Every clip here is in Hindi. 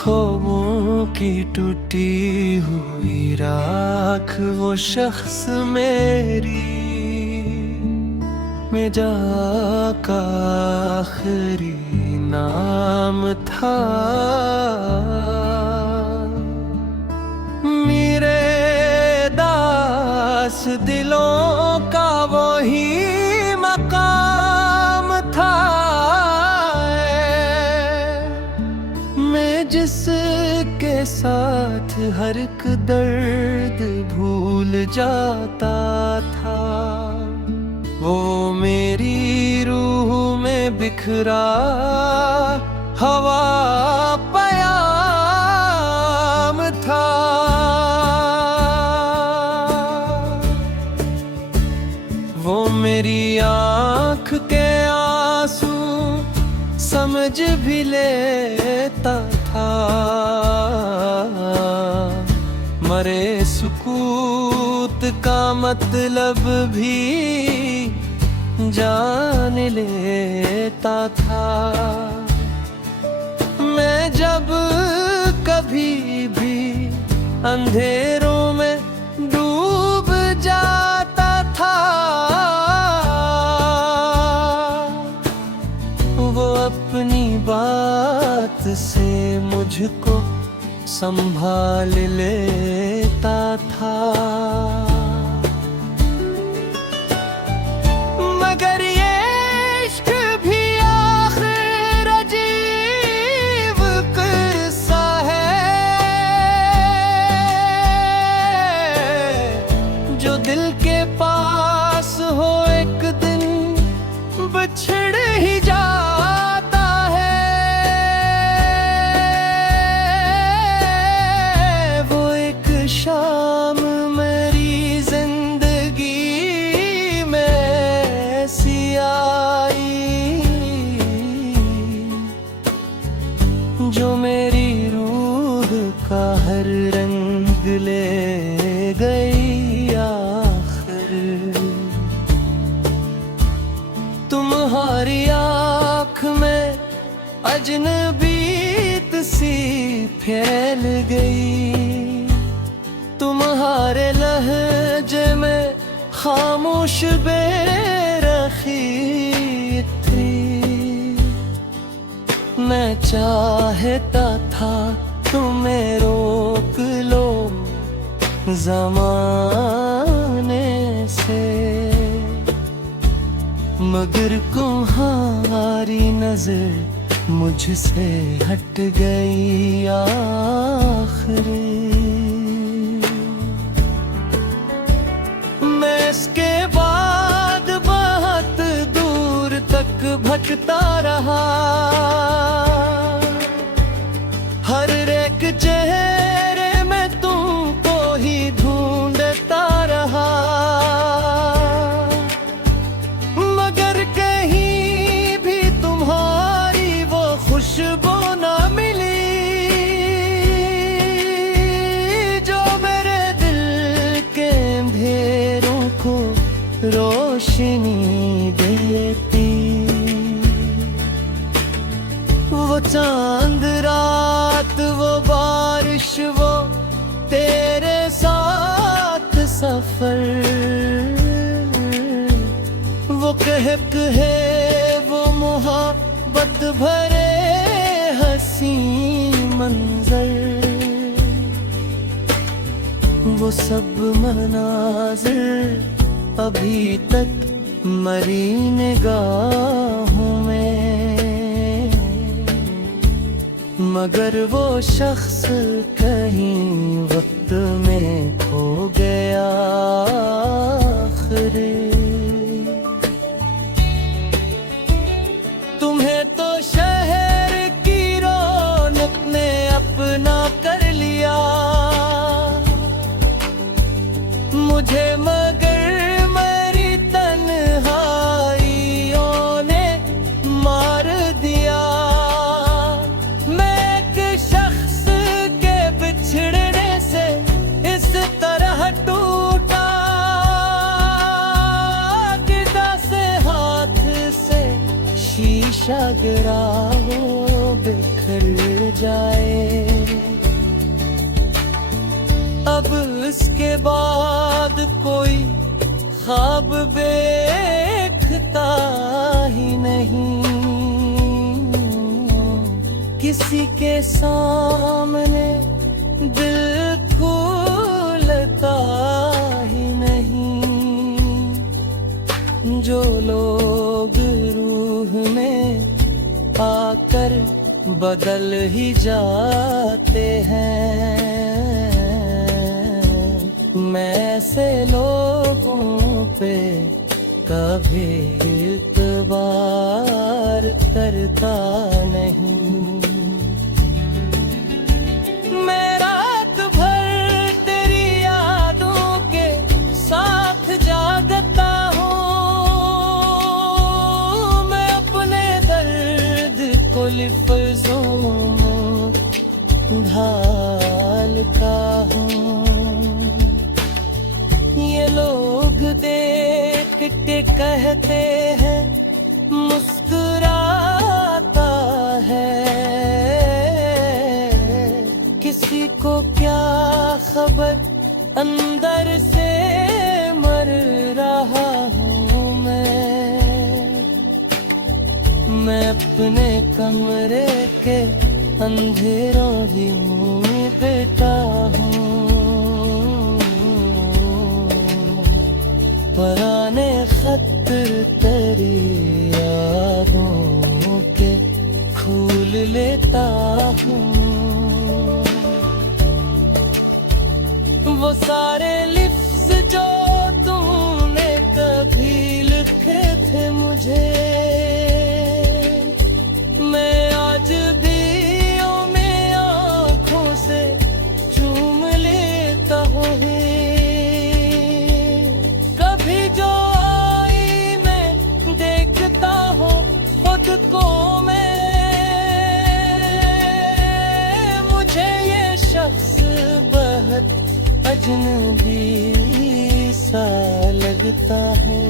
ख्वाबों की टूटी हुई राख वो शख्स मेरी मेरा का आखिरी नाम था। मेरे दास दिलों का वही मकाम था। मैं जिसके साथ हर एक दर्द भूल जाता था, वो मेरी रूह में बिखरा हवा पयाम था। वो मेरी आँख के आंसू समझ भी लेता था, मरे सुकूत का मतलब भी जान लेता था। मैं जब कभी भी अंधेरों में डूब जाता था, वो अपनी बात से मुझको संभाल लेता था। मगर ये इश्क भी आखिर अजीब किस्सा है, जो दिल के पास हो एक दिन बिछड़ ही जाता है। वो एक शाम मेरी जिंदगी में ऐसी आई, जो मेरी रूह का हर रंग ले गई आखिर। तुम्हारी आँख में अजनबीत सी फैल गई, तुम्हारे लहजे में खामोश बेरखी थी। मैं चाहता था तुम्हें रोक लो ज़माने से, मगर तुम्हारी नजर मुझसे हट गई आखिरी। मैं इसके बाद बहुत दूर तक भटकता रहा, हर एक चेहरे में तुमको ही ढूंढता रहा, मगर कहीं भी तुम्हारी वो खुशबू ना मिली, जो मेरे दिल के अंधेरों को रोशनी देती। वो चांद रात, वो बारिश, वो तेरे साथ सफर, वो कहक है, वो मोहब्बत भरे हंसी मंजर, वो सब मनाज़िर अभी तक मरी निगाहों में, मगर वो शख्स कहीं वक्त में खो गया आखिरी। तुम्हें तो शहर की रौनक ने अपना कर लिया, मुझे मगर मेरी तन्हाइयों ने मार दिया। मैं एक शख्स के बिछड़ने से इस तरह टूटा, के बाद कोई ख्वाब देखता ही नहीं, किसी के सामने दिल खुलता ही नहीं। जो लोग रूह में आकर बदल ही जाते हैं, मैं ऐसे लोगों पे कभी इतबार करता नहीं। मैं रात भर तेरी यादों के साथ जागता हूँ, मैं अपने दर्द को लफ्ज़ों में ढालता हूँ। ये लोग देख के कहते हैं मुस्कुराता है, किसी को क्या खबर अंदर से मर रहा हूँ मैं अपने कमरे के अंधेरों ही बैठा हूँ। पुराने खत तेरी यादों के खोल लेता हूँ, वो सारे लिफ्ज़ जो तूने कभी लिखे थे मुझे, मैं आज भी में आँखों से चूम लेता हूँ। कभी जो आई मैं देखता हूँ खुद को मैं, मुझे ये शख्स बहुत अजनबी सा लगता है।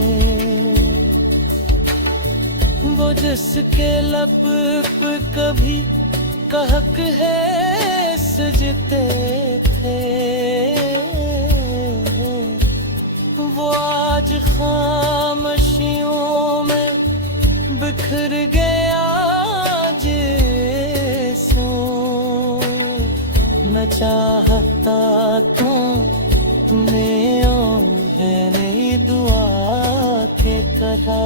वो जिसके लब पे कभी कहक है सजते थे, वो आज खामोशियों में बिखर गया जैसो, न चाहता तूने है नहीं दुआ के करा।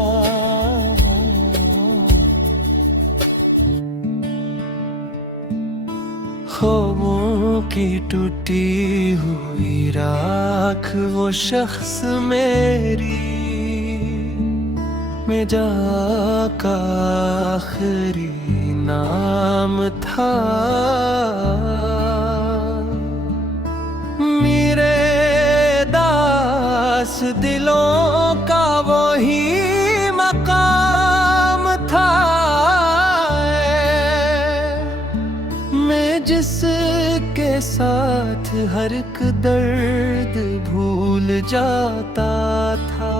ख्वाबों की टूटी हुई राख वो शख्स मेरी में जाका आखिरी नाम था। मेरे दास दिलों का वही मकाम था, मैं जिसके साथ हर एक दर्द भूल जाता था,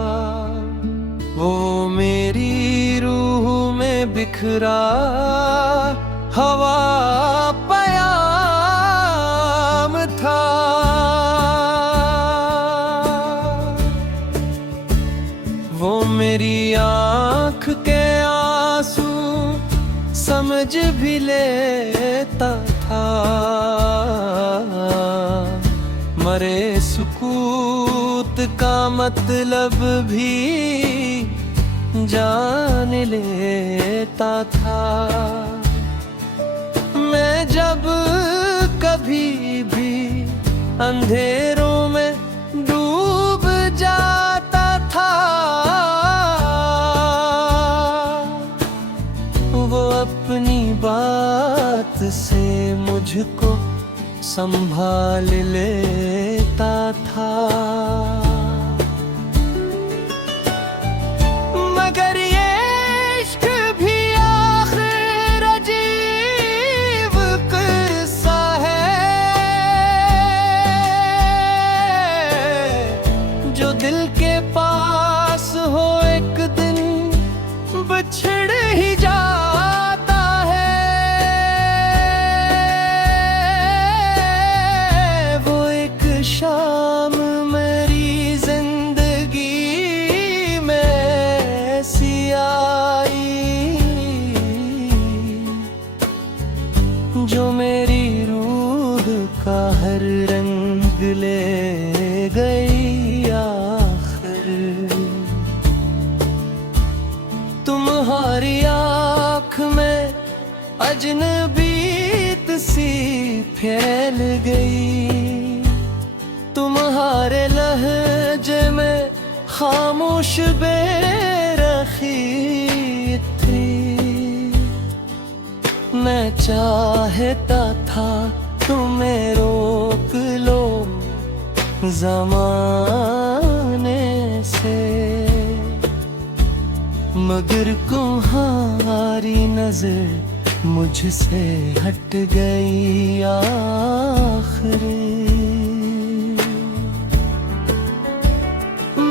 वो मेरी रूह में बिखरा हवा पयाम था। वो मेरी आँख के आंसू समझ भी लेता था, मरे सुकूत का मतलब भी जान लेता था। मैं जब कभी भी अंधेरों में डूब जाता था, वो अपनी बात से मुझको संभाल लेता था। मगर ये इश्क भी आखिर अजीब किस्सा है, जो दिल के पास हो एक दिन बिछड़ ही जाता है। वो एक शाम जो मेरी रूह का हर रंग ले गई आखिर। तुम्हारी आँख में अजनबीत सी फैल गई, तुम्हारे लहजे में खामोश बेरखी थी। मैं चाहता था तुम्हें रोक लो ज़माने से, मगर तुम्हारी नजर मुझसे हट गई आखिर।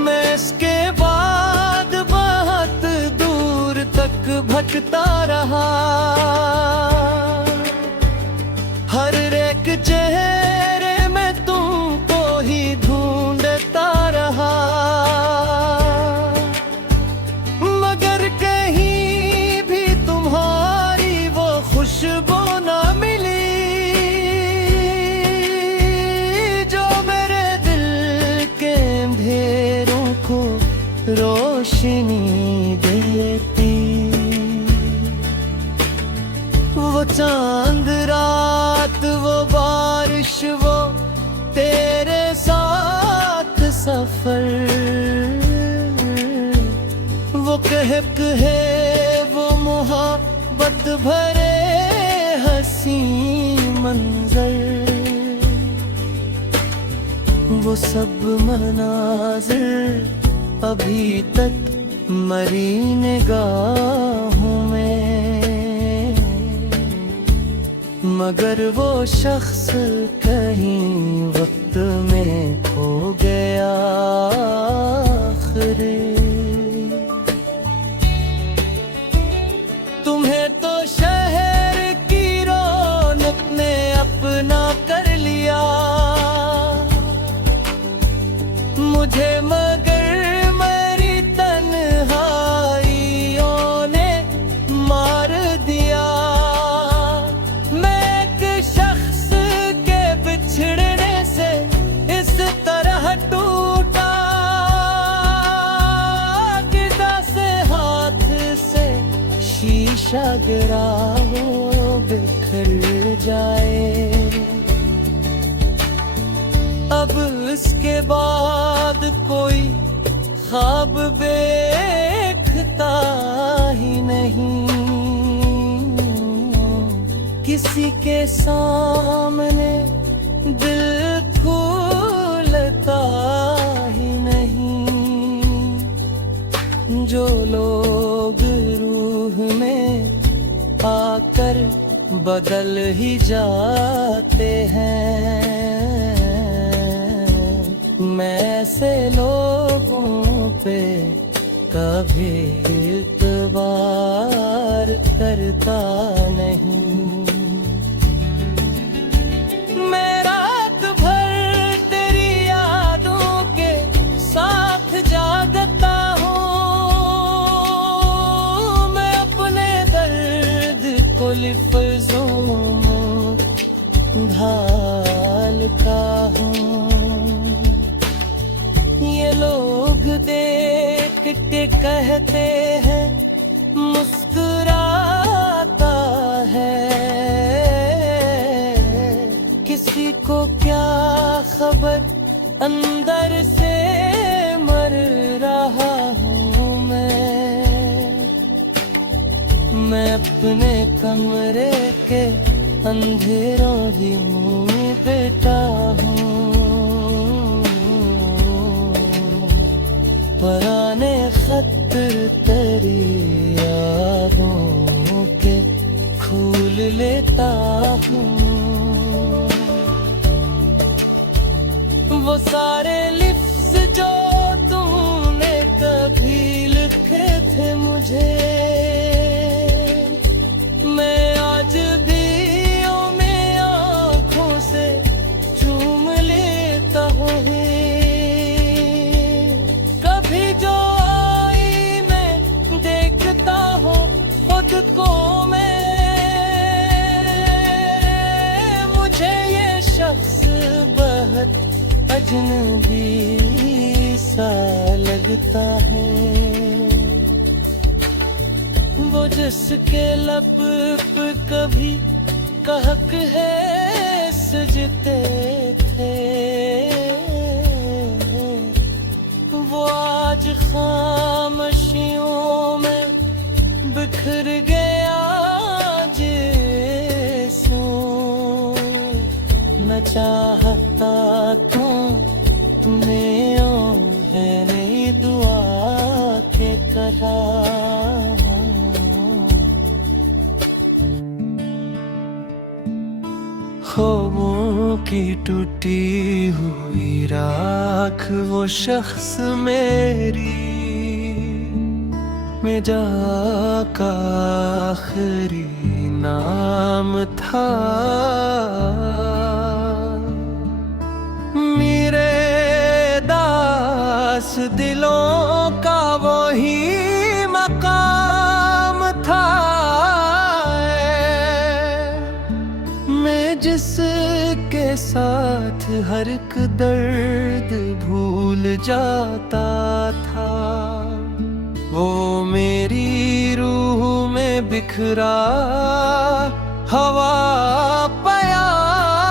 मैं इसके बाद बहुत दूर तक भटकता रहा, हर एक चेहरे में तुमको ही ढूंढता रहा, मगर कहीं भी तुम्हारी वो खुशबू ना मिली जो मेरे दिल के अंधेरों को रोशनी देती। वो चांद रात, वो बारिश, वो तेरे साथ सफर, वो कहक है, वो मोहब्बत भरे हंसी मंजर, वो सब मनाज़िर अभी तक मरी निगाहों में, मगर वो शख्स कहीं वक्त में खो गया आखिर। तुम्हें तो शहर की रौनक ने अपना कर लिया, मुझे मगर मेरी तन्हाइयों ने मार दिया। मैं एक शख्स के बिछड़ने से इस तरह टूटा, गिरा से हाथ से शीशा गिरा वो बिखर जाए। अब इसके बाद कोई ख्वाब देखता ही नहीं, किसी के सामने दिल खुलता ही नहीं। जो लोग रूह में आकर बदल ही जाते हैं, मैं ऐसे लोगों पे कभी इत्बार करता नहीं। मैं रात भर तेरी यादों के साथ जागता हूँ, मैं अपने दर्द को लफ्ज़ों में ढालता हूँ। ये लोग देख के कहते हैं मुस्कुराता है, किसी को क्या खबर अंदर से मर रहा हूँ मैं अपने कमरे के अंधेरों ही में बैठा हूँ। पुराने खत तेरी यादों के खोल लेता हूँ, वो सारे लिफ्ज़ जो तूने कभी लिखे थे मुझे, मैं आज भी में आँखों से चूम लेता हूँ। कभी जो आई मैं देखता हूँ खुद को मैं, अजनबी सा लगता है। वो जिसके लब पे कभी कहक है सजते थे, वो आज खामोशियों में बिखर गया जिसो। न चाहता तो तुम्हें है नहीं दुआ के करा। ख्वाबों की टूटी हुई राख वो शख्स मेरी मेरा का आखिरी नाम था। मेरे दास दिलों का वही मकाम था। मैं जिसके साथ हर एक दर्द भूल जाता था, वो मेरी रूह में बिखरा हवा पयाम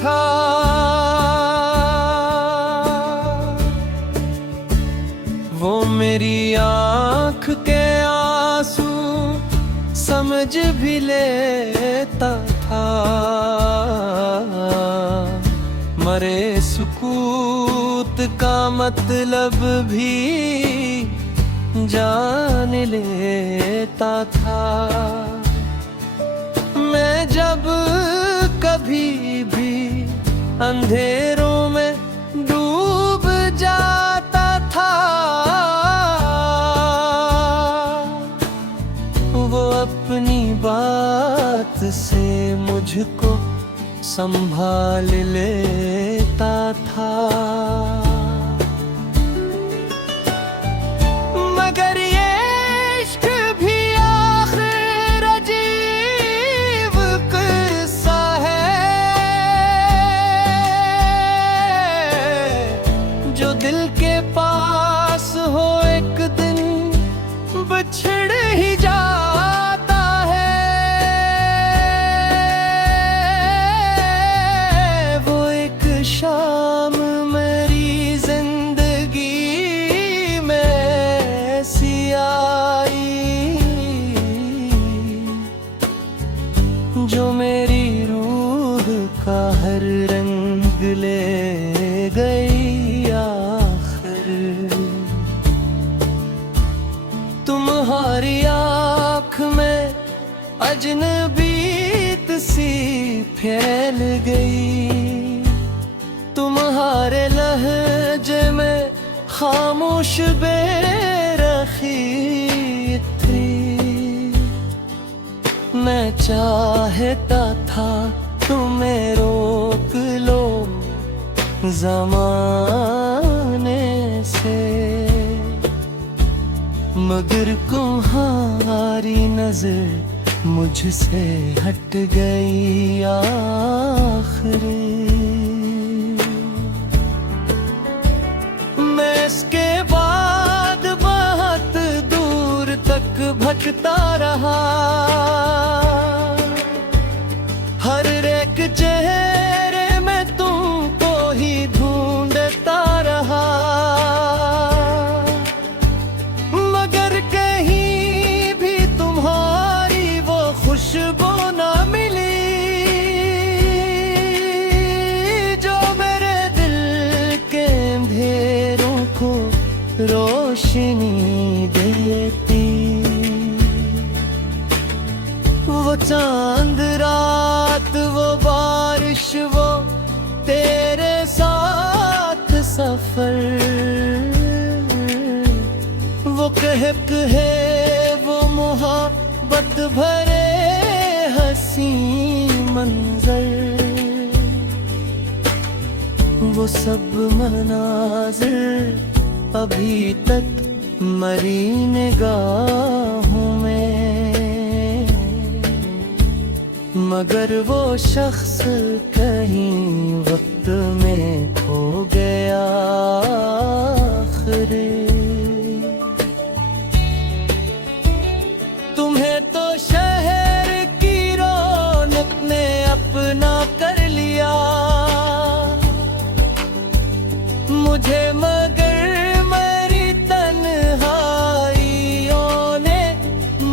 था। वो मेरी आँख के आंसू समझ भी लेता था, मरे सुकूत का मतलब भी जान लेता था। मैं जब कभी भी अंधेरों में डूब जाता था, वो अपनी बात से मुझको संभाल लेता था। मगर ये इश्क भी आखिर अजीब किस्सा है, जो दिल के पास हो एक दिन बिछड़ ही जाता है। वो एक शाम मेरी जिंदगी में ऐसी आई, जो मेरी रूह का हर रंग ले गई आखिर। तुम्हारी आँख में अजनबीत सी फैल गई, तुम्हारे लहजे में खामोश बेरखी थी। मैं चाहता था तुम्हें रोक लो ज़माने से, मगर तुम्हारी नजर मुझसे हट गई आखिर। मैं इसके बाद बहुत दूर तक भटकता रहा, हर एक चेहरे में तुमको ही ढूंढता रहा, मगर कहीं भी तुम्हारी वो खुशबू ना मिली, जो मेरे दिल के अंधेरों को रोशनी देती। वो चांद रात, वो बारिश, वो तेरे साथ सफर, वो कहक है, वो मोहब्बत भरे हंसी मंजर, वो सब मनाज़िर अभी तक मरी निगाहों में। मगर वो शख्स कहीं वक्त में खो गया आखिरी। तुम्हें तो शहर की रौनक ने अपना कर लिया, मुझे मगर मेरी तन्हाइयों ने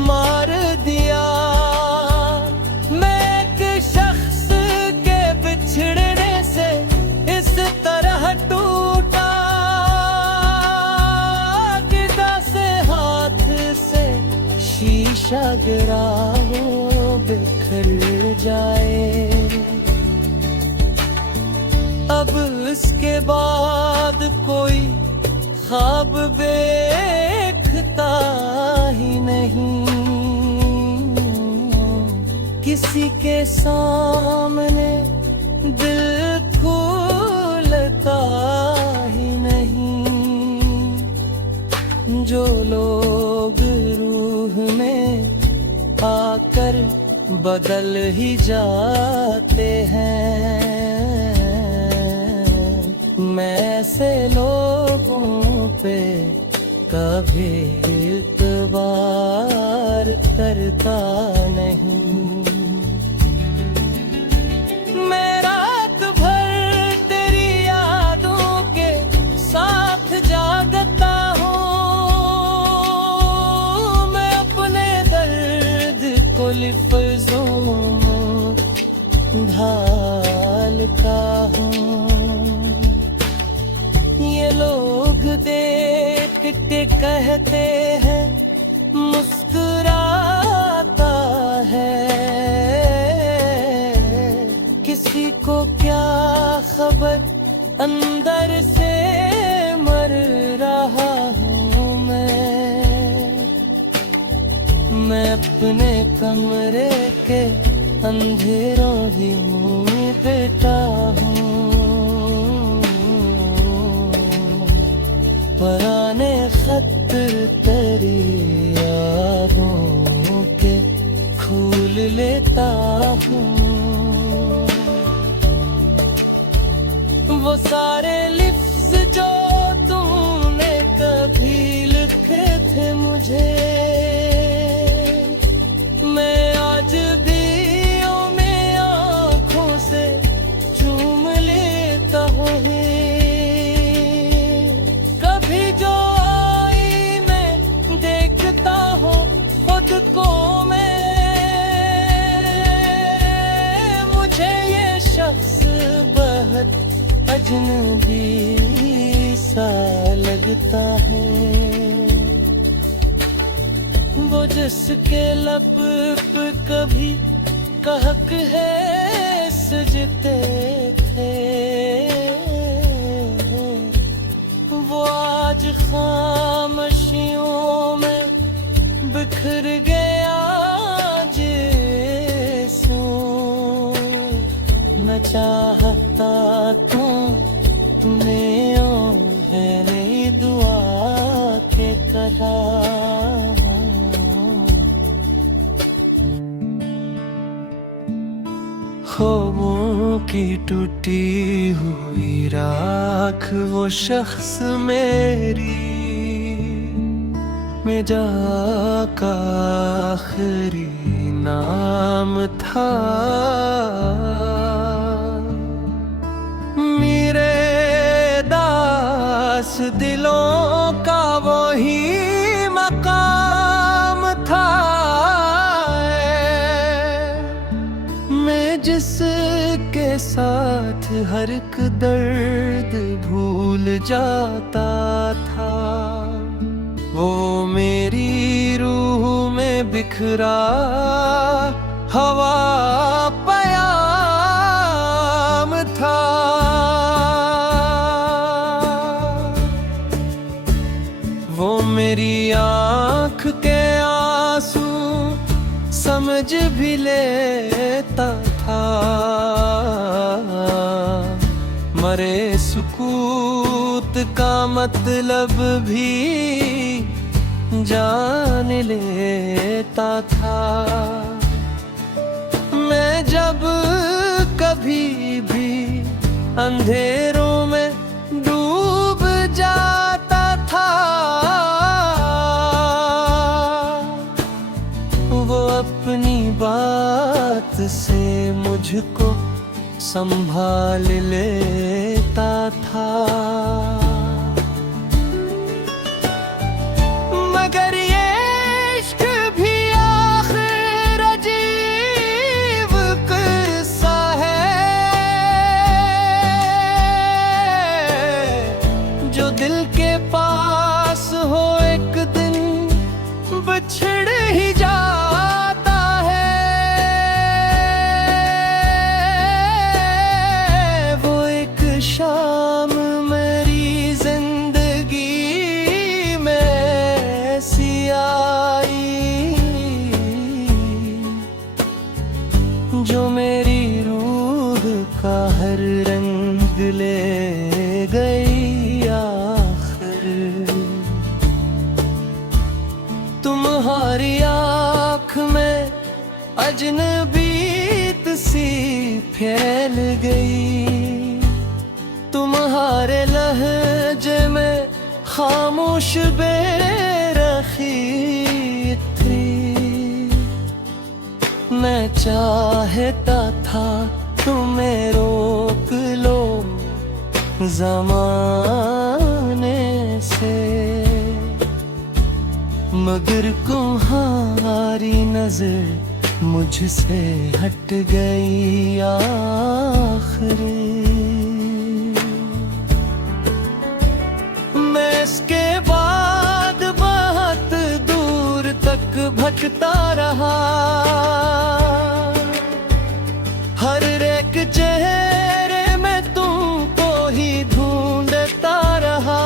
मार दिया। मैं एक शख्स के बिछड़ने से इस तरह टूटा, गिरा से हाथ से शीशा गिरा हो बिखर जाए। अब इसके बाद कोई ख्वाब देखता ही नहीं, किसी के सामने दिल खुलता ही नहीं। जो लोग रूह में आकर बदल ही जाते हैं, मैं ऐसे लोगों पे कभी इतबार करता नहीं। मैं रात भर तेरी यादों के साथ जागता हूँ, मैं अपने दर्द को लफ्ज़ों में ढालता हूँ। ये लोग देख के कहते हैं मुस्कुराता है, किसी को क्या खबर अंदर से मर रहा हूँ मैं अपने कमरे के अंधेरों ही मुँह देता हूँ। पुराने खत तेरी यादों के खोल लेता हूँ, वो सारे लिफ्ज़ जो तूने कभी लिखे थे मुझे, मैं आज भी में आँखों से चूम लेता हूँ। को मैं मुझे ये शख्स बहुत अजनबी सा लगता है, वो जिसके लब पे कभी कहक है सजते थे, वो आज खामोशियों में बिखर गया जैसो। न चाहता तूने मेरी दुआ के करा। ख्वाबों की टूटी हुई राख वो शख्स मेरी में जाका आखिरी नाम था। मेरे दास दिलों का वही मकाम था, मैं जिसके साथ हर एक दर्द भूल जाता था, वो मेरी रूह में बिखरा हवा पयाम था। वो मेरी आँख के आंसू समझ भी लेता था, मरे सुकूत का मतलब भी जान लेता था। मैं कभी भी अंधेरों में डूब जाता था। वो अपनी बात से मुझको संभाल लेता था। मगर ये इश्क भी आखिर अजीब किस्सा है, जो दिल के पास हो एक दिन बिछड़ ही जाता है। वो एक शाम मेरी जिंदगी में ऐसी आई, जो मेरी रूह का हर रंग ले गई आखिर। तुम्हारी आँख में अजनबीत सी फैल गई, तुम्हारे लहजे में खामोश बेरखी थी। मैं चाहता था तुम्हें रोक लो ज़माने से, मगर तुम्हारी नजर मुझसे हट गई आखिर। मैं इसके बाद बहुत दूर तक भटकता रहा, हर एक चेहरे में तुमको ही ढूंढता रहा।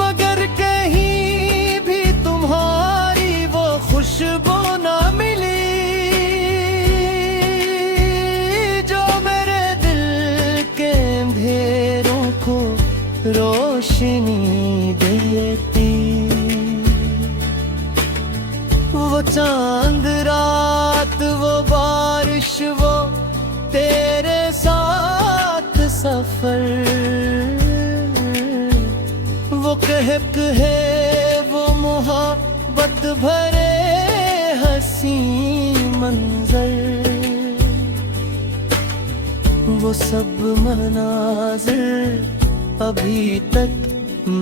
मगर कहीं भी तुम्हारी वो खुशबू ना मिली, जो मेरे दिल के अंधेरों को रोशनी देती। वो चांद रात, वो बारिश, वो तेरे साथ सफर, वो कहक है, वो मोहब्बत भरे हंसी मंजर, वो सब मनाज़िर अभी तक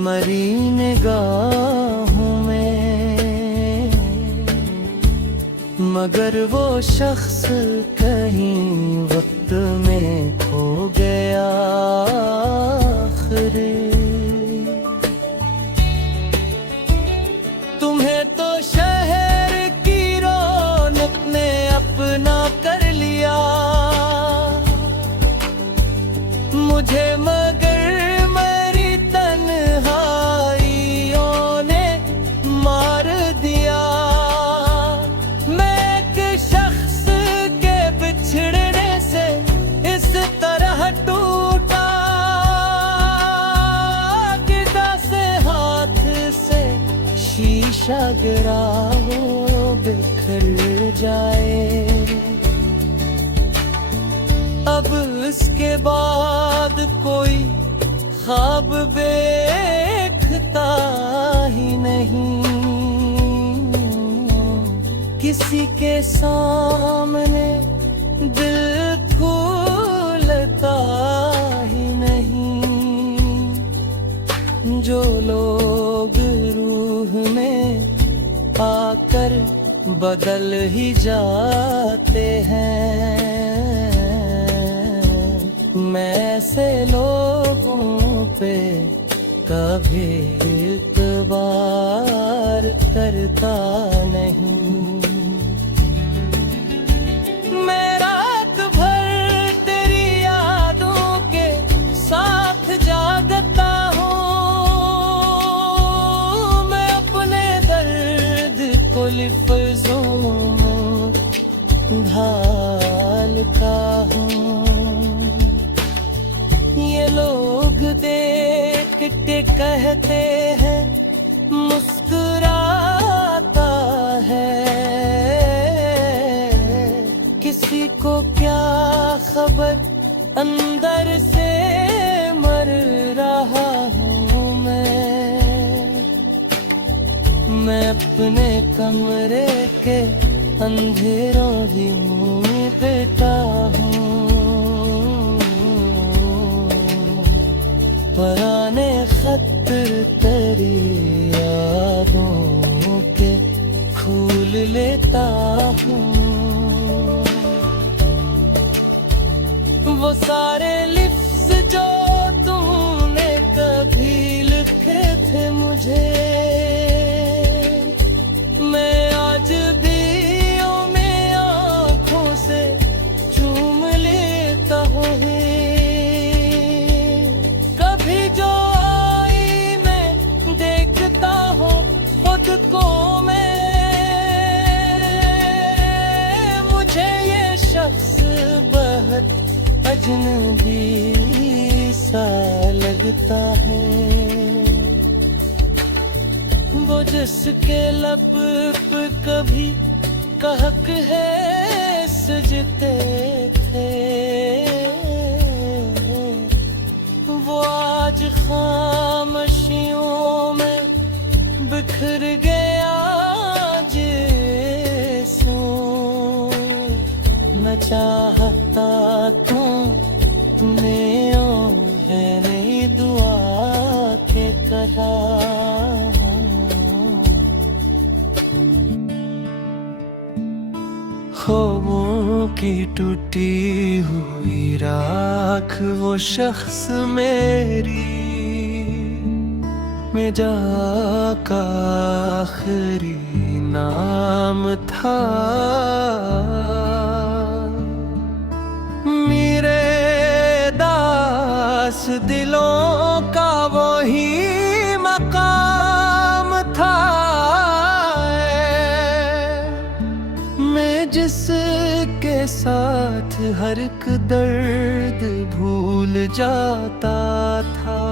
मरी निगाहों में। मगर वो शख्स कहीं वक्त में खो गया आखिर। तुम्हें तो शहर की रौनक ने अपना कर लिया, मुझे मगर मेरी तन्हाइयों ने मार दिया। मैं एक शख्स के बिछड़ने से इस तरह टूटा, किदा से हाथ से शीशा गिरा हो बिखर जाए। अब इसके बाद कोई ख्वाब देखता ही नहीं, किसी के सामने दिल खुलता ही नहीं। जो लोग रूह में आकर बदल ही जाते हैं, मैं ऐसे लोगों पे कभी इतबार करता नहीं। मैं रात भर तेरी यादों के साथ जागता हूँ, मैं अपने दर्द को लफ्ज़ों में ढालता हूँ। ये लोग देख के कहते हैं मुस्कुराता है, किस किसी को क्या खबर, अंदर से मर रहा हूँ मैं अपने कमरे के अंधेरों ही मुँह देता हूँ। पुराने खत तेरी यादों के खोल लेता हूँ। वो सारे लिफ्ज़ जो तूने कभी लिखे थे मुझे, मैं आज भी में आँखों से चूम लेता हूँ। कभी जो आई मैं देखता हूँ खुद को मैं, मुझे ये शख्स बहुत अजनबी सा लगता है। वो जिसके लब पे कभी कहक है सजते थे, वो आज खामोशियों में बिखर गया जैसो। न चाहता तूने है नहीं दुआ के करा। ख्वाबों की टूटी हुई राख वो शख्स मेरी मेरा का आखिरी नाम था। मेरे दास दिलों का वही मकाम था। मैं जिसके साथ हर एक दर्द भूल जाता था,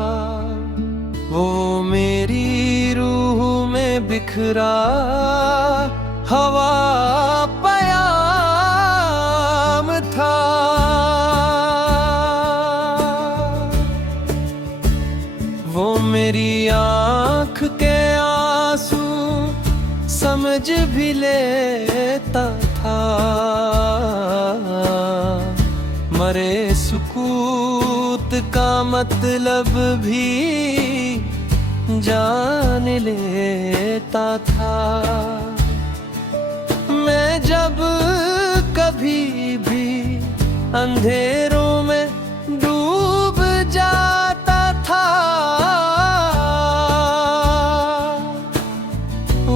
वो मेरी रूह में बिखरा हवा पयाम था। वो मेरी आँख के आंसू समझ भी लेता था, मरे सुकूत का मतलब भी जान लेता था। मैं जब कभी भी अंधेरों में डूब जाता था,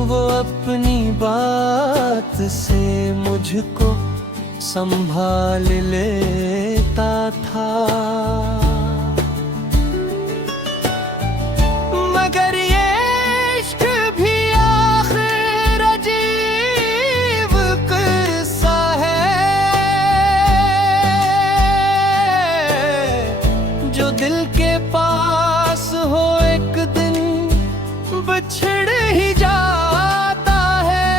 वो अपनी बात से मुझको संभाल लेता था। मगर ये इश्क भी आखिर अजीब किस्सा है, जो दिल के पास हो एक दिन बिछड़ ही जाता है।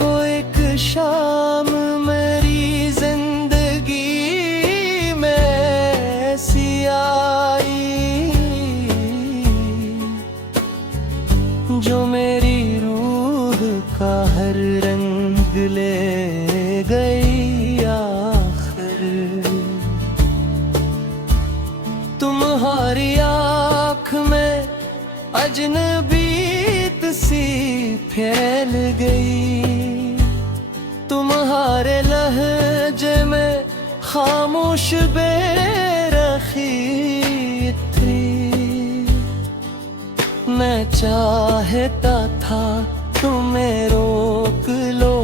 वो एक शाम मेरी जिंदगी में ऐसी आई, जो मेरी रूह का हर रंग ले गई आखिर। तुम्हारी आँख में अजनबीत सी फैल गई, तुम्हारे लहजे में खामोश बेरखी थी। मैं चाहता था तुम्हें रोक लो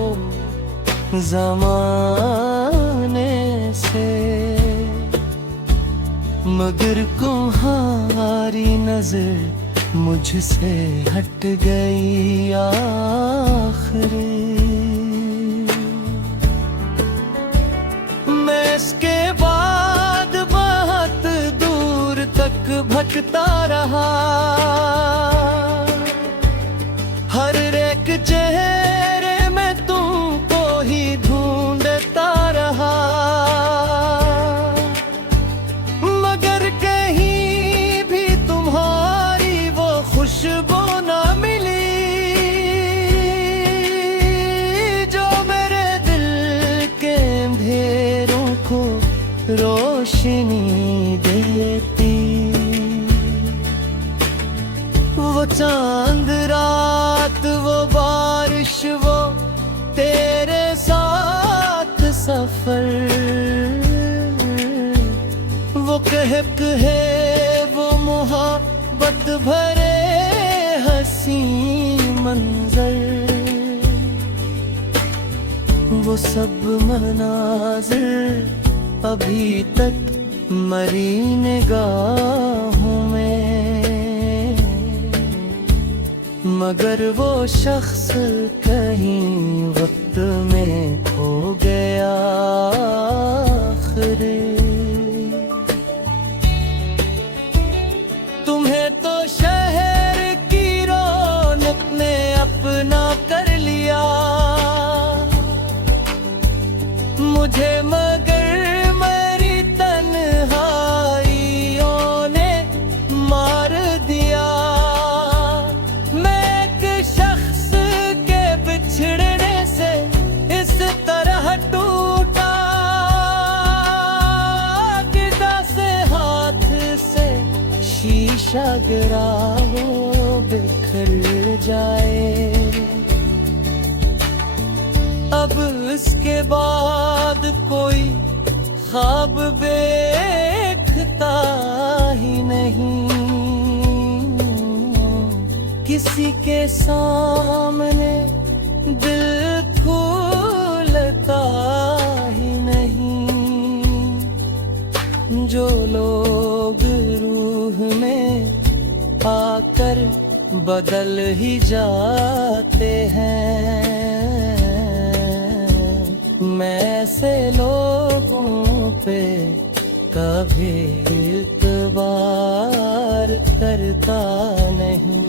ज़माने से, मगर तुम्हारी नजर मुझसे हट गई आखिरी। मैं इसके बाद बहुत दूर तक भटकता रहा, हर एक चेहरे रोशनी देती। वो चांद रात, वो बारिश, वो तेरे साथ सफर, वो कहक है, वो मोहब्बत भरे हंसी मंजर, वो सब मनाज़िर अभी तक मरी निगाहों में, मगर वो शख्स कहीं वक्त में खो गया आखिर। तुम्हें तो शहर की रौनक ने अपना कर लिया, मुझे मगर मेरी तन्हाइयों ने मार दिया। मैं एक शख्स के बिछड़ने से इस तरह टूटा, किदा से हाथ से शीशा गिरा हो बिखर जाए। अब इसके बाद कोई ख्वाब देखता ही नहीं, किसी के सामने दिल खुलता ही नहीं। जो लोग रूह में आकर बदल ही जाते हैं, मैं ऐसे लोगों पे कभी इतबार करता नहीं।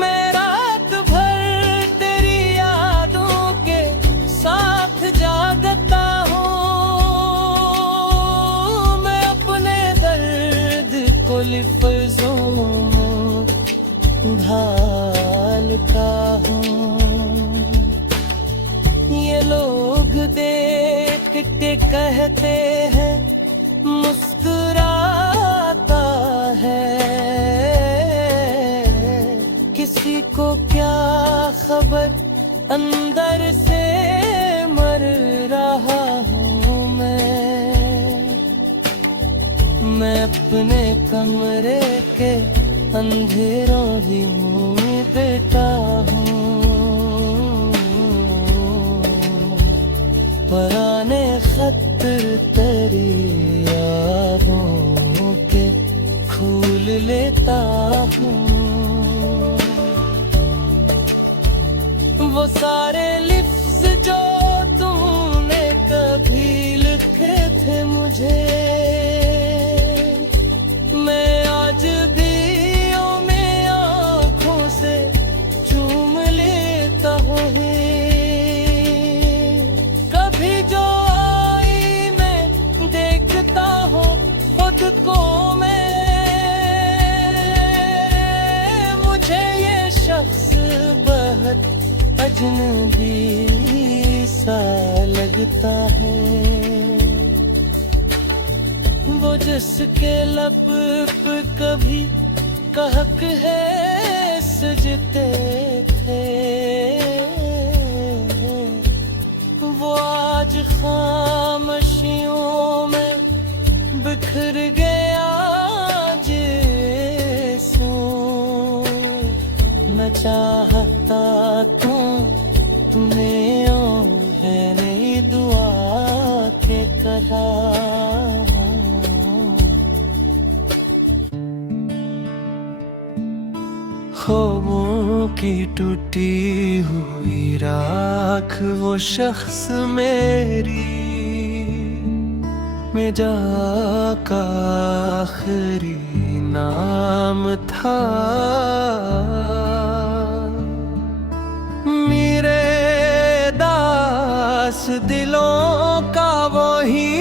मैं रात भर तेरी यादों के साथ जागता हूँ, मैं अपने दर्द को लफ्ज़ों में ढालता हूँ। ये लोग देख के कहते हैं मुस्कुराता है, किसी को क्या खबर अंदर से मर रहा हूँ मैं अपने कमरे के अंधेरों ही देता हूँ। पुराने खत तेरी यादों के खोल लेता हूँ। वो सारे लिफ्ज़ जो तूने कभी लिखे थे मुझे, मैं आज भी में आँखों से चूम लेता हूँ। कभी जो आई मैं देखता हूँ खुद को मैं, मुझे ये शख्स बहुत अजनबी सा लगता है। वो जिसके लब पे कभी कहक है सजते थे, वो आज खामोशियों में बिखर गया जैसो। न चाहता तुम्हें है नहीं दुआ के करा। ख्वाबों की टूटी हुई राख वो शख्स मेरी में जाका आखिरी नाम था। मेरे दास दिलों का वही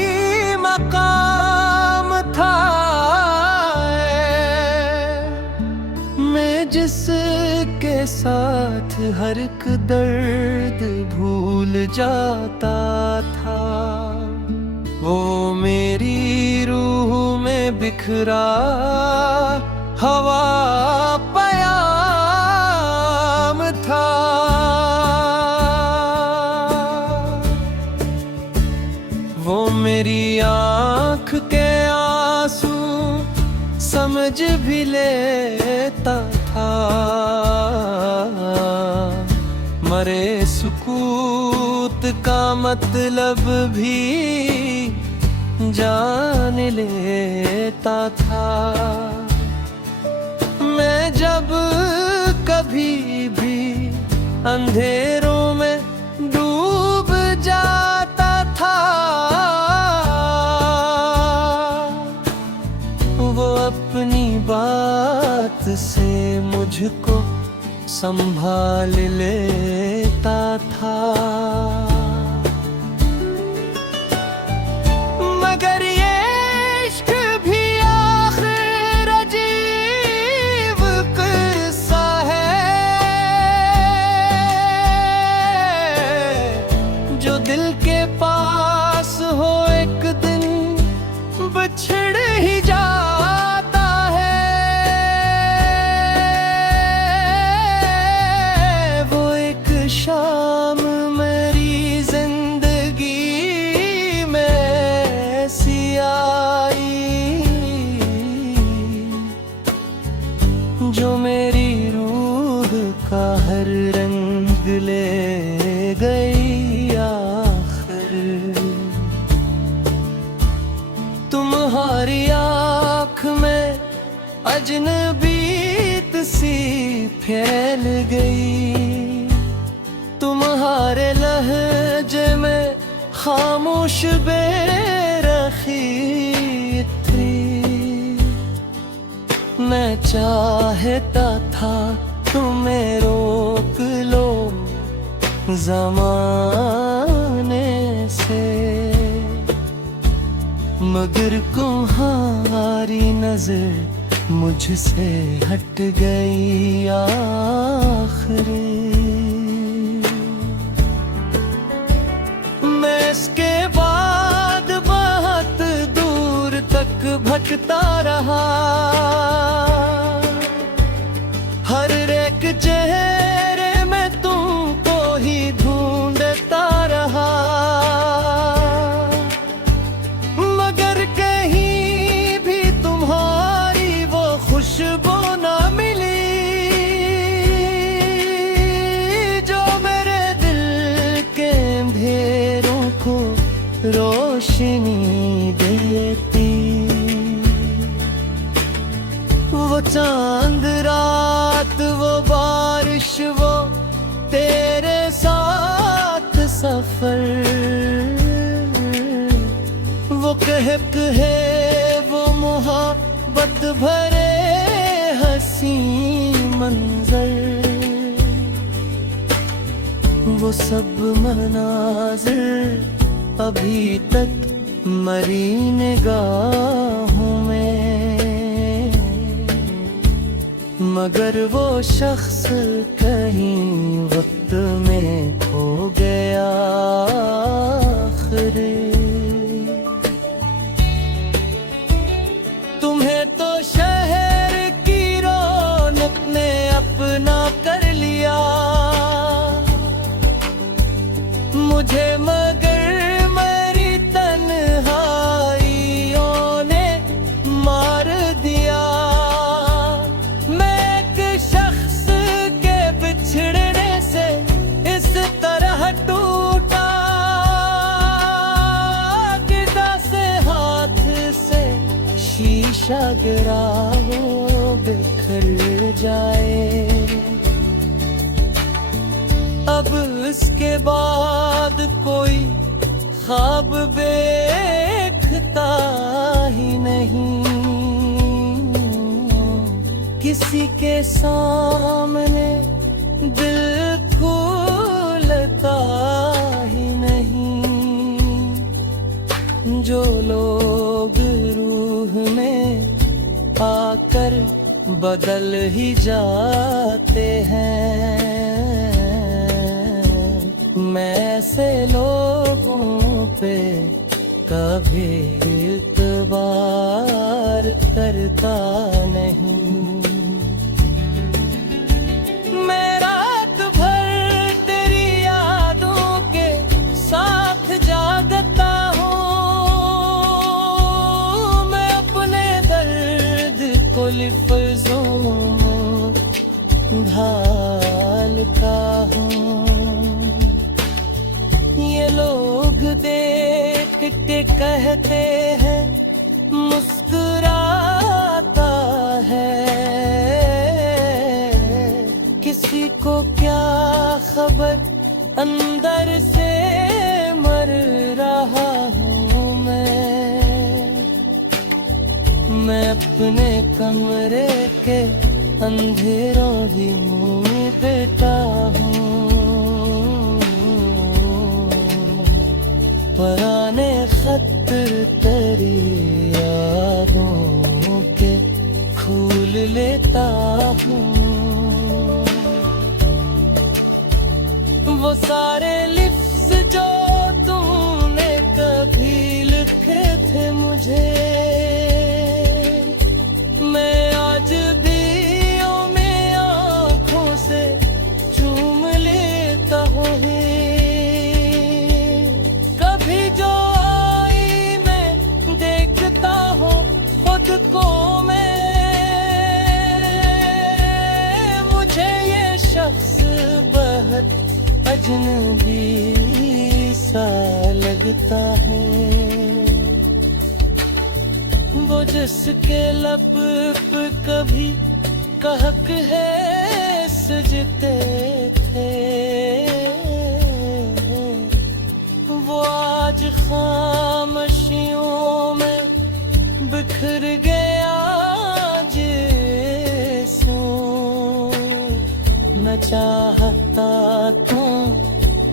मकाम था। मैं जिस के साथ हर एक दर्द भूल जाता था। वो मेरी रूह में बिखरा हवा पयाम था। वो मेरी आँख के आंसू समझ भी लेता था। मरे सुकूत का मतलब भी जान लेता था। मैं जब कभी भी अंधेरों में डूब जाता था, वो अपनी बात से मुझको संभाल लेता था। मगर ये इश्क भी आखिर अजीब किस्सा है, जो दिल के पास हो एक दिन बिछड़ ही जाता है। वो एक शाम मेरी जिंदगी में ऐसी आई, जो मेरी रूह का हर रंग ले गई आखिर। तुम्हारी आँख में अजनबीत सी फैल गई, तुम्हारे लहजे में खामोश बेरखी थी। मैं चाहता था तुम्हें रोक लो ज़माने से, मगर तुम्हारी नजर मुझसे हट गई आखिर। मैं इसके बाद बहुत दूर तक भटकता रहा, हर एक चेहरे में तुमको ही ढूंढता रहा। मगर कहीं भी तुम्हारी वो खुशबू ना मिली, जो मेरे दिल के अंधेरों को रोशनी देती। वो चांद रात, वो बारिश, वो तेरे साथ सफर, वो कहक है, वो मोहब्बत भरे हंसी मंजर, वो सब मनाज़िर अभी तक मरी निगाहों में। मगर वो शख्स कहीं वक्त में खो गया आखिर। तुम्हें तो शहर की रौनक ने अपना कर लिया, मुझे मगर मेरी तन्हाइयों ने मार दिया। मैं एक शख्स के बिछड़ने से इस तरह टूटा, किदा से हाथ से शीशा गिरा हो बिखर जाए। अब इसके बाद कोई ख्वाब देखता ही नहीं, किसी के सामने दिल खुलता ही नहीं। जो लोग रूह में आकर बदल ही जाते हैं। मैं ऐसे लोगों पे कभी इतबार करता नहीं। मैं रात भर तेरी यादों के साथ जागता हूँ। मैं अपने दर्द को लफ्ज़ों में ढालता हूँ। ये लोग देख के कहते हैं मुस्कुराता है। किसी को क्या खबर अंदर से मर रहा हूँ मैं अपने कमरे के अंधेरों ही मुँह देता हूँ। पुराने खतर तेरी यादों के खोल लेता हूँ। वो सारे लिफ्ज़ जो तूने कभी लिखे थे मुझे, मैं आज भी में आँखों से चूम लेता हूँ। कभी जो आई मैं देखता हूँ खुद को मैं, मुझे ये शख्स बहुत अजनबी सा लगता है। वो जिसके लब पे कभी कहक है सजते थे, वो आज खामोशियों में बिखर गया जैसे। न चाहता तो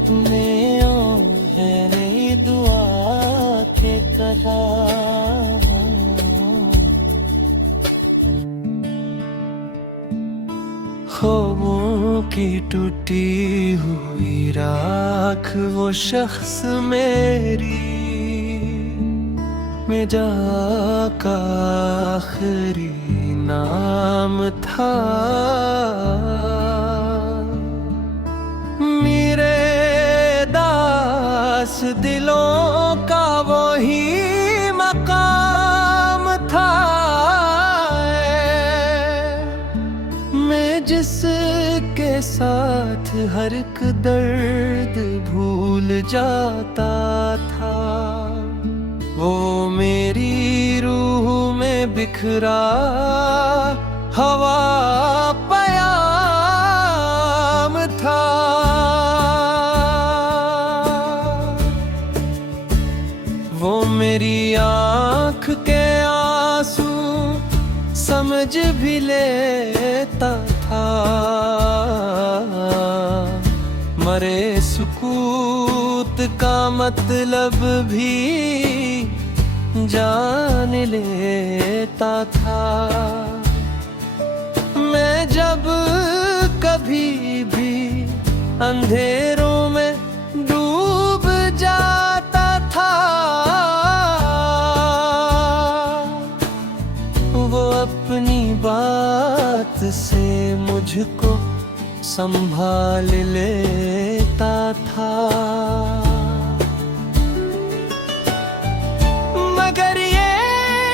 तुम्हें है नहीं दुआ के करा। ख्वाबों की टूटी हुई राख वो शख्स मेरी में जाका आखिरी नाम था। मेरे दास दिलों का वही मकाम था। मैं जिसके साथ हर एक दर्द भूल जाता था, वो मेरी रूह में बिखरा हवा पयाम था। वो मेरी आँख के आंसू समझ भी लेता था। मरे सुकूत का मतलब भी जान लेता था। मैं जब कभी भी अंधेरों में डूब जाता था, वो अपनी बात से मुझको संभाल लेता था। मगर ये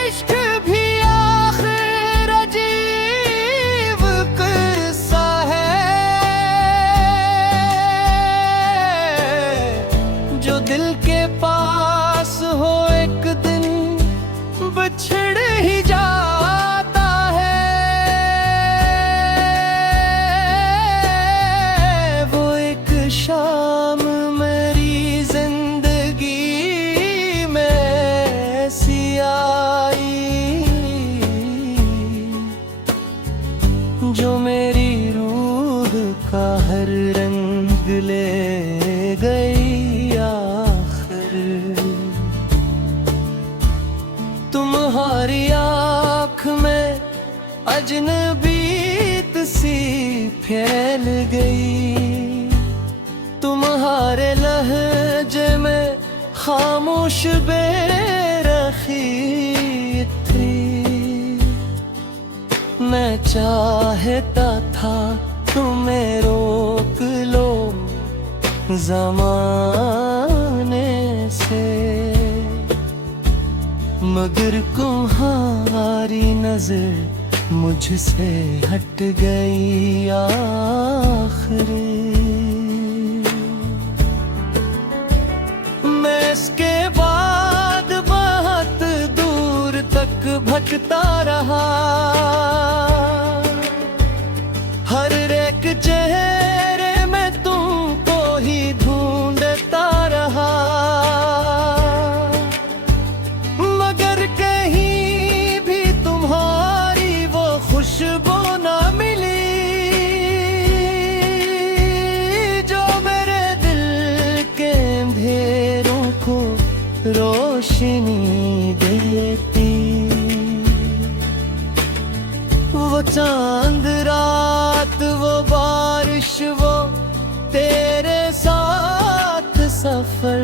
इश्क भी आखिर अजीब किस्सा है, जो दिल के पास हो एक दिन बिछड़ ही जाता है। वो एक शाम मेरी जिंदगी में ऐसी आई, जो मेरी रूह का हर रंग ले गई आखिर। तुम्हारी आँख में अजनबी फैल गई। तुम्हारे लहजे में खामोश बेरखी थी। मैं चाहता था तुम्हें रोक लो ज़माने से, मगर तुम्हारी नजर मुझसे हट गई आखिरी। मैं इसके बाद बहुत दूर तक भटकता रहा। हर एक चेहरे में तुमको ही ढूंढता रहा, मगर कहीं भी तुम्हारी वो खुशबू ना मिली जो मेरे दिल के अंधेरों को रोशनी देती। वो चांद रात, वो बारिश, वो तेरे साथ सफर,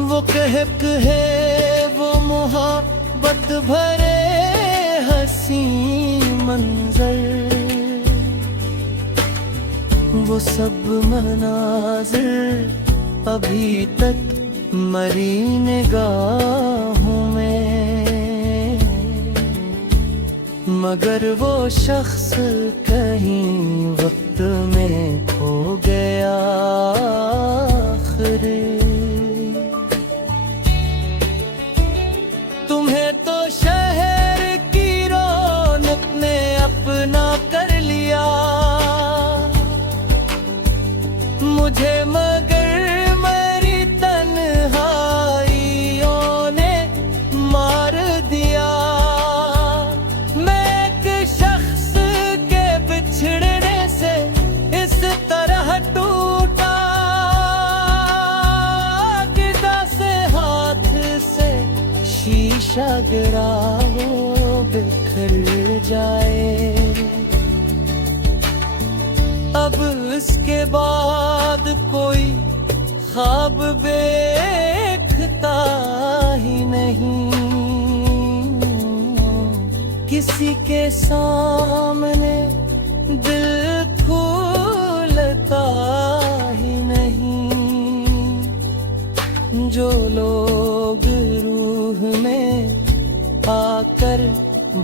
वो कहक है, वो मोहब्बत भरे हंसी मंजर, वो सब मनाज़िर अभी तक मरी निगाहों में, मगर वो शख्स कहीं वक्त में खो गया आखिरी। तुम्हें तो शहर की रौनक ने अपना कर लिया, मुझे मगर मेरी तन्हाइयों ने मार दिया। मैं एक शख्स के बिछड़ने से इस तरह टूटा कि दस हाथ से शीशा गिरा वो बिखर जाए। अब इसके बाद कोई ख्वाब देखता ही नहीं, किसी के सामने दिल खुलता ही नहीं। जो लोग रूह में आकर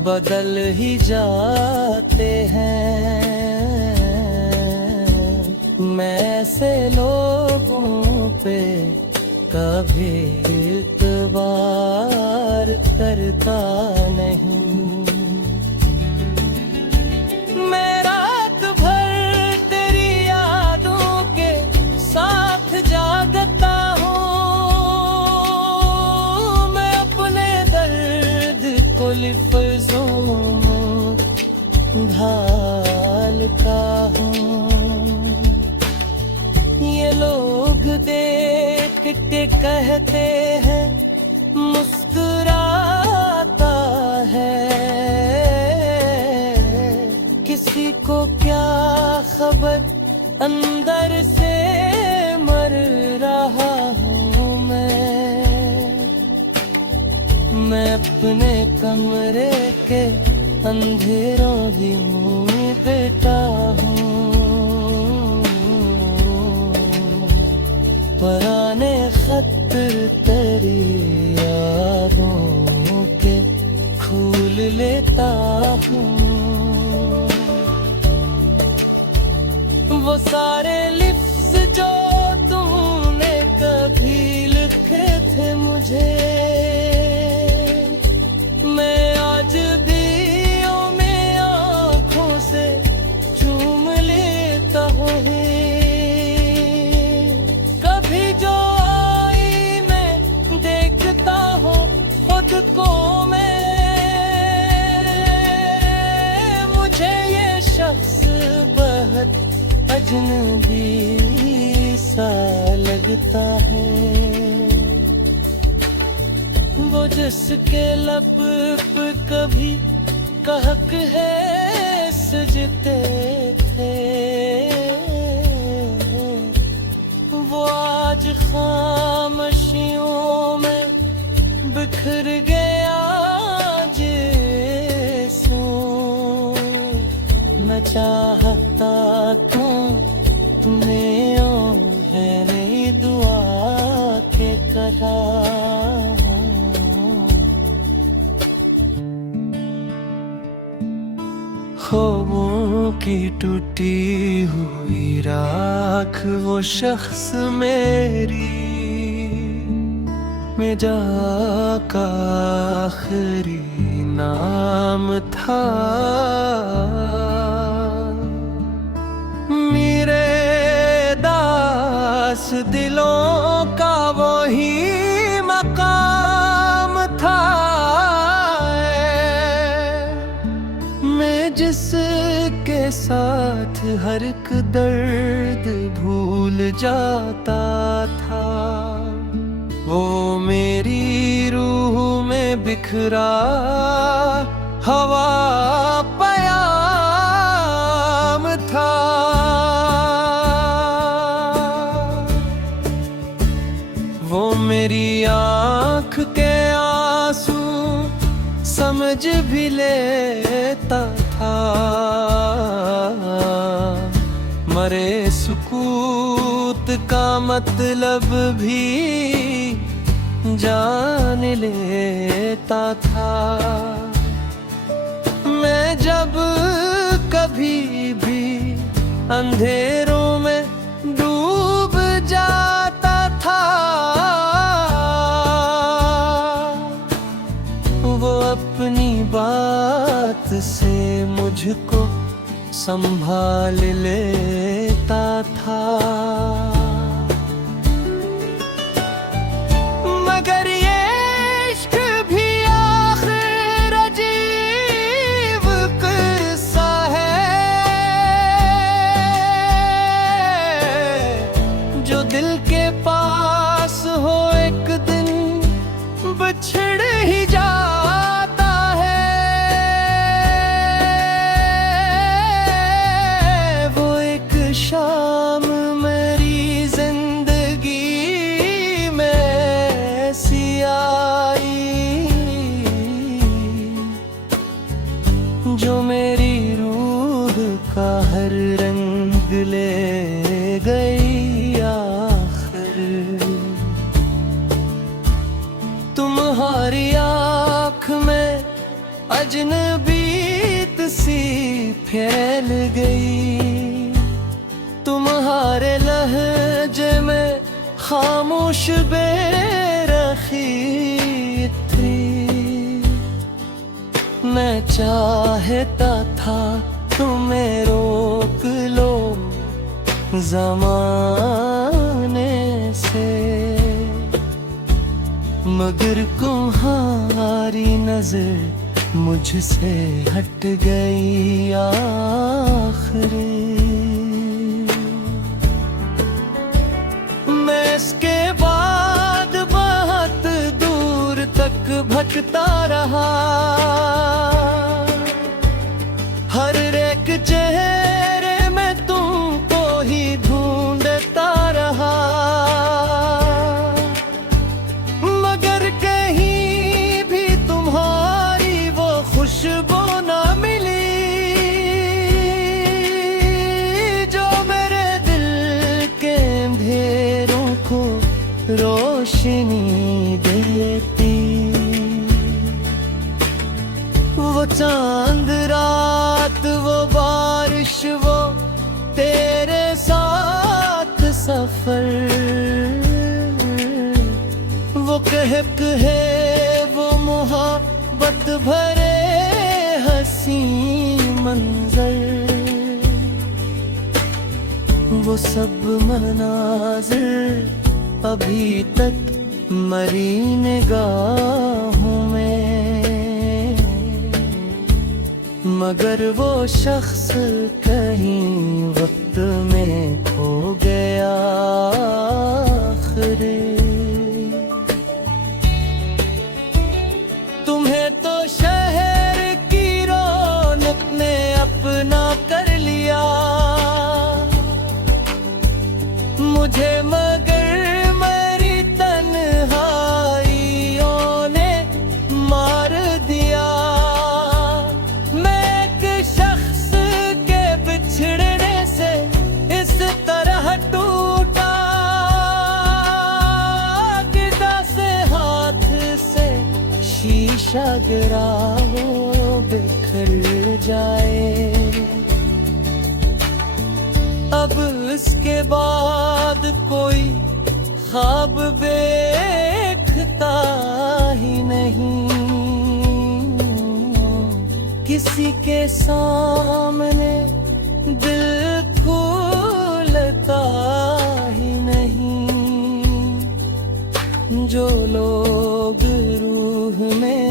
बदल ही जाते हैं, मैं ऐसे लोगों पे कभी इतबार करता नहीं। मैं रात भर तेरी यादों के साथ जागता हूँ, मैं अपने दर्द को लफ्ज़ों में ढालता हूँ। ये लोग देख के कहते हैं मुस्कुराता है, किसी को क्या खबर अंदर से मर रहा हूँ मैं अपने कमरे के अंधेरों ही में बैठा हूँ। पुराने खतर तेरी यादों के खोल लेता हूँ। वो सारे लिफ्ज़ जो तूने कभी लिखे थे मुझे, मैं आज भी में आँखों से चूम लेता हूँ। कभी जो आई मैं देखता हूँ खुद को मैं, मुझे ये शख्स बहुत अजनबी सा लगता है। वो जिसके लब पे कभी कहक है लगते थे वो आज खामोशियों में बिखर गया जैसो। मैं चाहता तुम्हें है नहीं दुआ के करा। ख्वाबों की टूटी हुई राख वो शख्स मेरी मेरा का आखिरी नाम था। मेरे दास दिलों का वही मकाम था। मैं जिसके साथ हर एक दर्द भूल जाता था वो मेरी रूह में बिखरा हवा पयाम था। वो मेरी आँख के आंसू समझ भी लेता था। मरे सुकूत का मतलब भी जान लेता था। मैं जब कभी भी अंधेरों में डूब जाता था वो अपनी बात से मुझको संभाल लेता था। मगर ये इश्क भी आखिर अजीब किस्सा है जो दिल के पास हो एक दिन बिछड़ ही जाता है। वो एक शाम मेरी जिंदगी में ऐसी आई जो मेरी रूह का हर रंग ले गई आखिर। तुम्हारी आँख में अजनबीत सी फैल गई। तुम्हारे लहजे में खामोश बेरखी थी। मैं चाहता था तुम्हें रोक लो ज़माने से मगर तुम्हारी नजर मुझसे हट गई आखिरी। मैं इसके बाद बहुत दूर तक भटकता रहा। हर एक चेहरे में तुमको ही ढूंढता रहा मगर कहीं भी तुम्हारी वो खुशबू ना मिली जो मेरे दिल के अंधेरों को रोशनी देती। वो चांद रात वो बारिश वो तेरे साथ सफर वो कहक है वो मोहब्बत भरे हंसी मंजर वो सब मनाज़िर अभी तक मरी निगाहों में मगर वो शख्स कहीं वक्त में खो गया आखिरी। तुम्हें तो शहर की रौनक ने अपना कर मुझे मगर मेरी तन्हाइयों ने मार दिया। मैं एक शख्स के बिछड़ने से इस तरह टूटा, गिरा से हाथ से शीशा गिरा हो बिखर जाए। अब इसके बाद कोई ख्वाब देखता ही नहीं, किसी के सामने दिल खुलता ही नहीं। जो लोग रूह में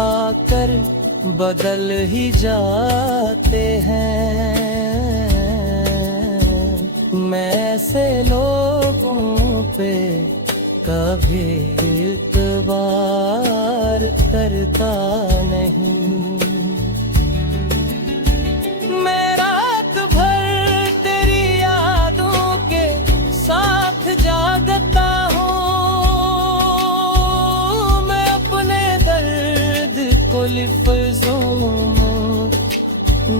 आकर बदल ही जाते हैं, मैं ऐसे लोगों पे कभी इतबार करता नहीं। मैं रात भर तेरी यादों के साथ जागता हूँ, मैं अपने दर्द को लफ्ज़ों में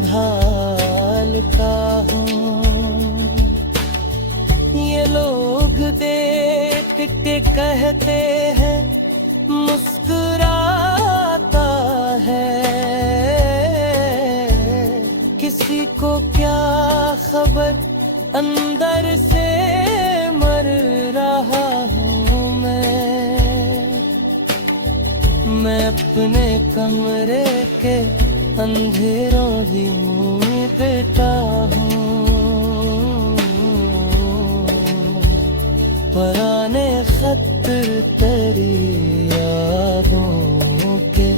ढालता हूँ। ये लोग देख के कहते हैं मुस्कुराता है, किसी को क्या खबर अंदर से मर रहा हूँ मैं अपने कमरे के अंधेरों ही मुँह देता हूँ। पुराने खतर तेरी यादों के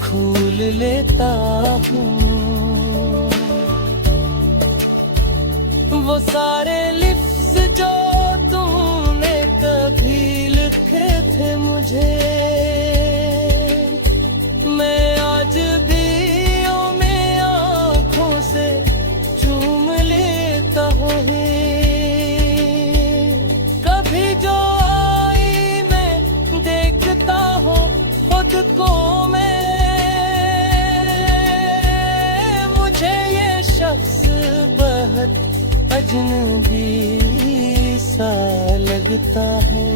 खोल लेता हूँ। वो सारे लिफ्ज़ जो तूने कभी लिखे थे मुझे, मैं आज भी में आँखों से चूम लेता हूँ। कभी जो आई मैं देखता हूँ खुद को मैं, मुझे ये शख्स बहुत अजनबी सा लगता है।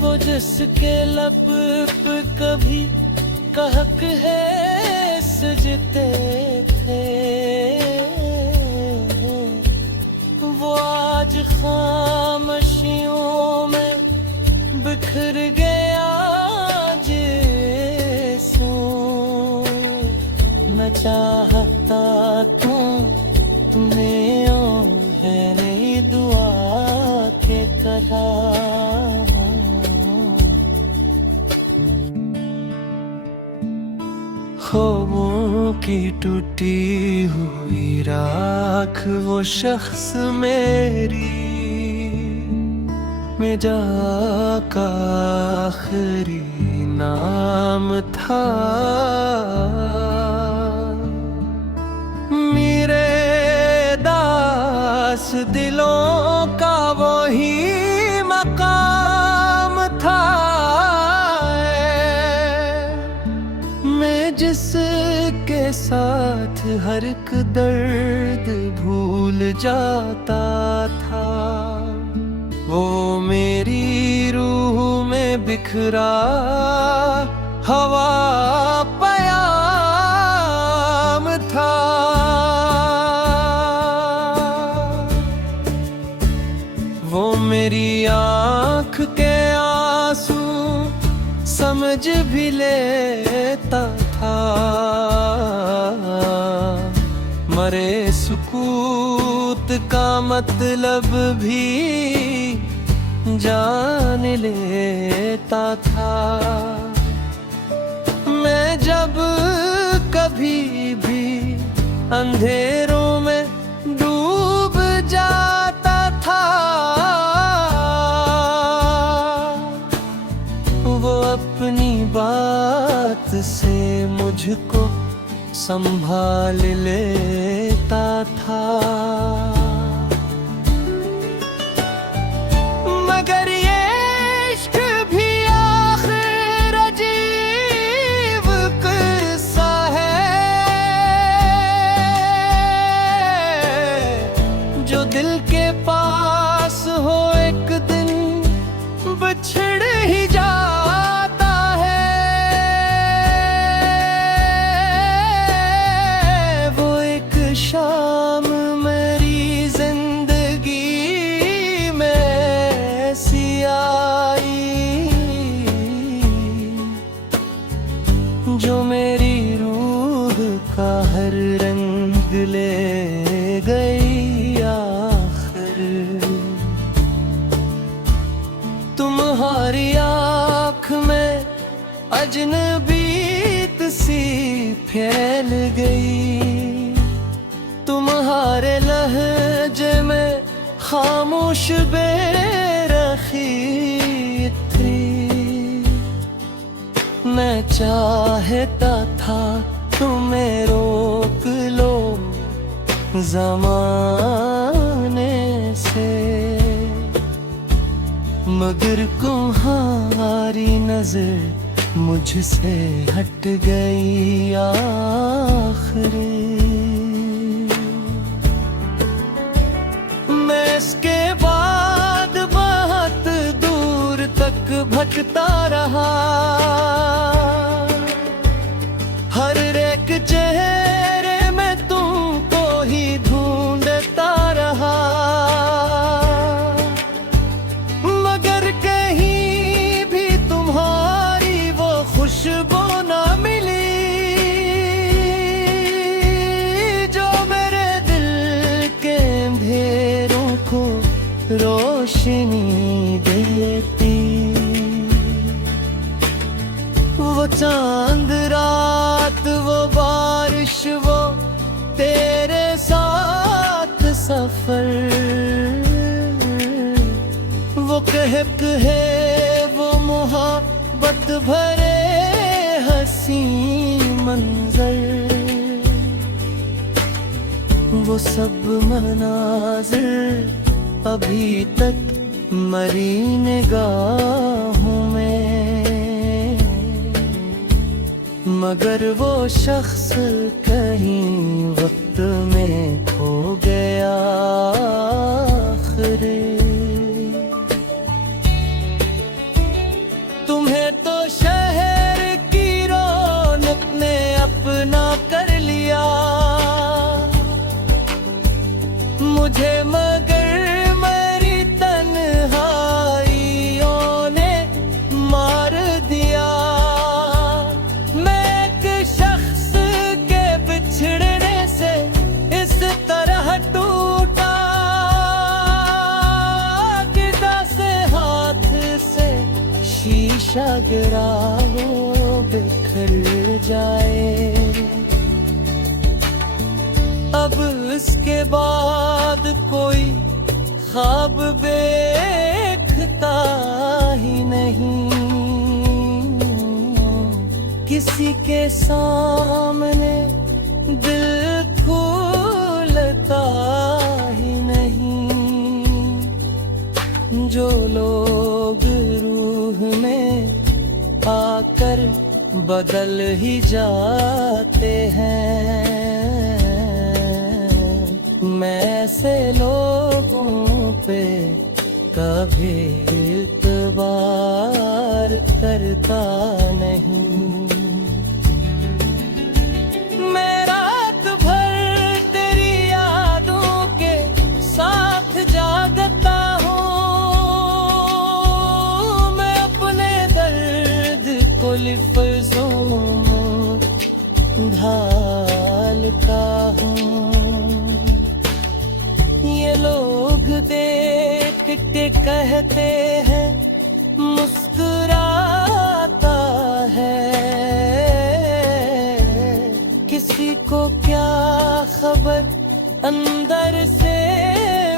वो जिसके लब पे कभी कहक है सजते थे, वो आज खामोशियों में बिखर गया जैसो। न चाहता तुम्हें है नहीं दुआ के करा। ख्वाबों की टूटी हुई राख वो शख्स मेरी मेरा का आखिरी नाम था। मेरे दास दिलों का वही मकाम था। मैं जिसके साथ हर एक दर्द भूल जाता था, वो मेरी रूह में बिखरा हवा पयाम था। वो मेरी आँख के आंसू समझ भी लेता था, मरे सुकूत का मतलब भी जान लेता था। मैं जब कभी भी अंधेरों में डूब जाता था, वो अपनी बात से मुझको संभाल लेता था। जो मेरी रूह का हर रंग ले गई आखिर। तुम्हारी आँख में अजनबीत सी फैल गई, तुम्हारे लहजे में खामोश बेरखी थी। मैं चाहता था तुम्हें रोक लो ज़माने से, मगर तुम्हारी नजर मुझसे हट गई आखिरी। मैं इसके बाद बहुत दूर तक भटकता रहा, हर एक चेहरे में तुमको ही ढूंढता रहा, मगर कहीं भी तुम्हारी वो खुशबू ना मिली जो मेरे दिल के अंधेरों को रोशनी देती। वो चांद रात, वो बारिश, वो तेरे साथ सफर, वो कहक है, वो मोहब्बत भरे हंसी मंजर, वो सब मनाज़िर अभी तक मरी निगाहों में, मगर वो शख्स कहीं वक्त में खो गया आखिरी। तुम्हें तो शहर की रौनक ने अपना कर लिया, मुझे मगर मेरी तन्हाइयों ने मार दिया। मैं एक शख्स के बिछड़ने से इस तरह टूटा, गिरा से हाथ से शीशा गिरा हो बिखर जाए। अब इसके बाद कोई ख्वाब देखता ही नहीं, किसी के सामने दिल खुलता ही नहीं। जो लोग रूह में आकर बदल ही जाते हैं, मैं ऐसे लोगों पे कभी इतबार करता नहीं। मैं रात भर तेरी यादों के साथ जागता हूँ, मैं अपने दर्द को लिफ्ज़ों में ढालता हूँ। ये लोग देख के कहते हैं मुस्कुराता है, किसी को क्या खबर अंदर से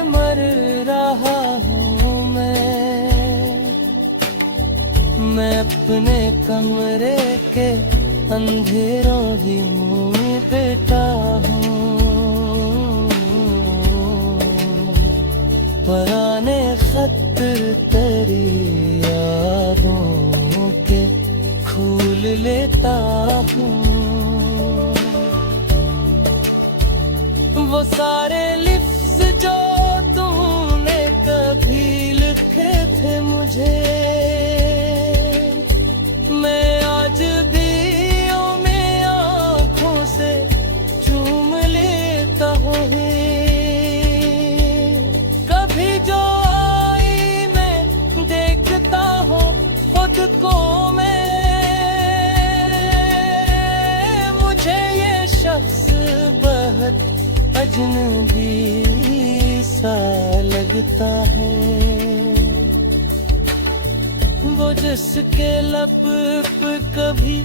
मर रहा हूँ मैं अपने कमरे के अंधेरों ही में बैठा हूँ। पुराने खत तेरी यादों के खोल लेता हूँ, वो सारे लिफ्ज़ जो तूने कभी लिखे थे मुझे, मैं आज भी में आँखों से चूम लेता हूँ। कभी जो आई मैं देखता हूँ खुद को मैं, अजनबी सा लगता है। वो जिसके लब पे कभी